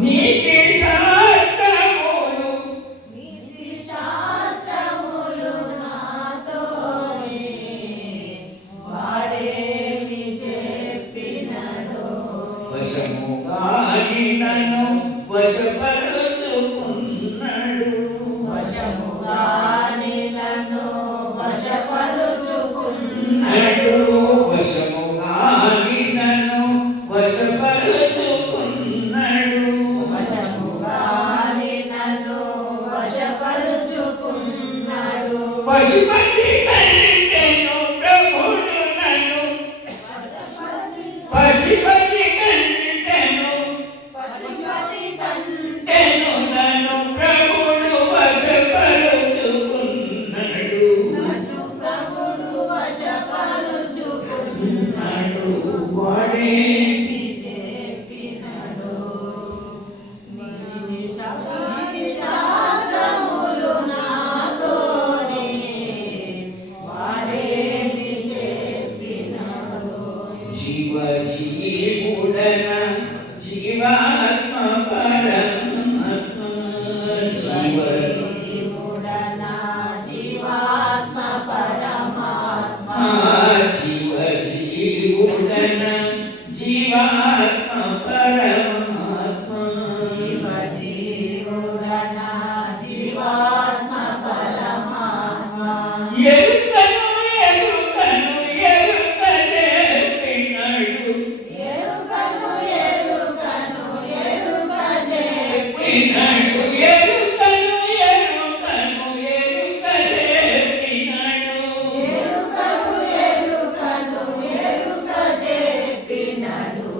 నీతి శాస్త్రములు నాతోనే వాడేమి చెప్పినడో వశముగాని నన్ను వశపరుచుకున్నాడు వశముగాని నన్ను వశపరుచుకున్నాడు వశముగాని నన్ను వశపరుచుకున్నాడు వశముగాని నన్ను వశపరుచుకున్నాడు పశుపతి కంటెను ప్రభుడు నన్ను పశుపతి కంటెను నన్ను ప్రభుడు వశపరుచుకున్నాడు వాడే శాస్త్రములు నాతోనే వాడేమి చెప్పినడో జీవుడన జీవాత్మ పరమాత్మ జీవుడనా జీవాత్మ పరమాత్మ జీవుడన జీవాత్మ పరమాత్మ జీవుడనా జీవాత్మ పరమాత్మ ఎరుకను ఎరుకను ఎరుకలేపినడు ఎరుకను ఎరుకను ఎరుకజేపినడు ఎరుకను ఎరుకను ఎరుకలేపినడు ఎరుకను ఎరుకను ఎరుకజేపినడు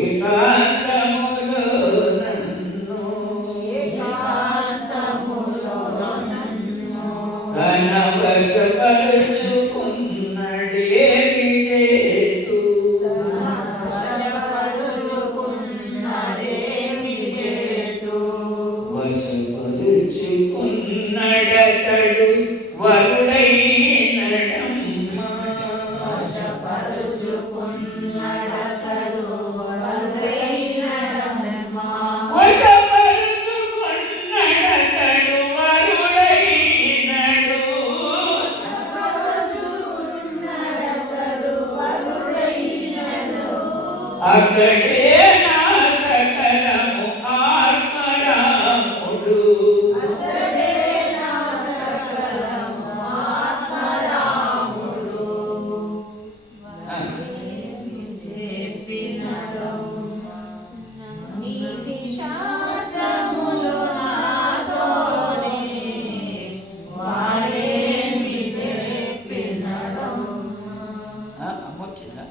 ఏకాంతములో నన్ను ఏకాంతములో నన్ను తన వశపరుచుకున్నడేది చేతు వశపరుచుకున్నడేమి చేతు వశపరుచుకున్నడతడు వరుడైనడమ్మా వశపరుచుకున్నడతడు వరుడైనడమ్మా వశపరుచుకున్నడతడు వరుడైనడు వశపరుచుకున్నడతడు వరుడైనడు అక్కడే నా సకలము ఆత్మరాముడు అతడే నా సకలము ఆత్మరాముడు చెప్పినడు నీతి శాస్త్రములు నాతోనే వాడేమి చెప్పినడు అమ్మొచ్చిందా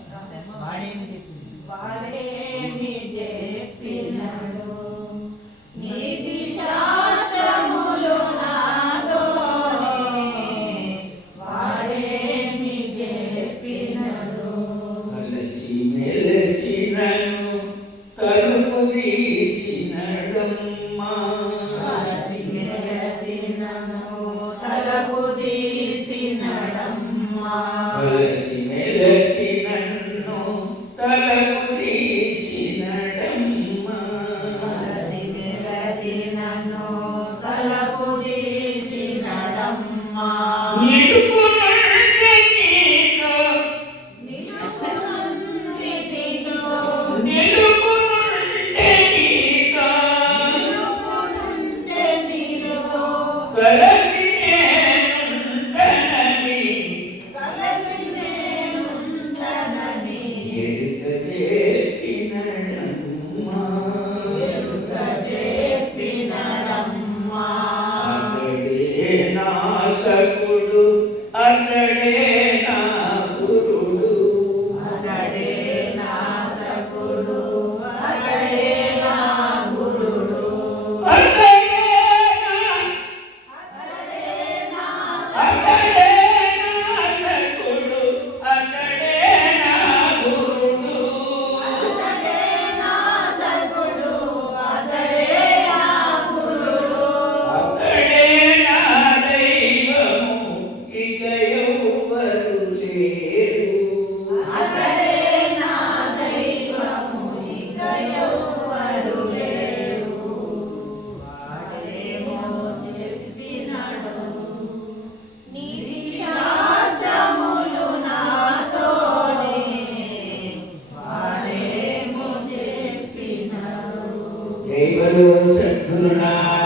వాడేమి చెప్పినడు నీతి శాస్త్రములు నాతోనే వాడేమి చెప్పినడు అలసి మెలసి నన్ను తలుపు తీసినడమ్మా అలసి మెలసినను తలపు తీసినడమ్మా అలసి మెలసి నన్ను తలుపు తీసినడమ్మా అలసి మెలసినను తలపు తీసినడమ్మా నిలుపు నుండి నీకు నిలుపునందిటితో నిలుపు నుండి నీకు ఎవరు సద్గురునాథ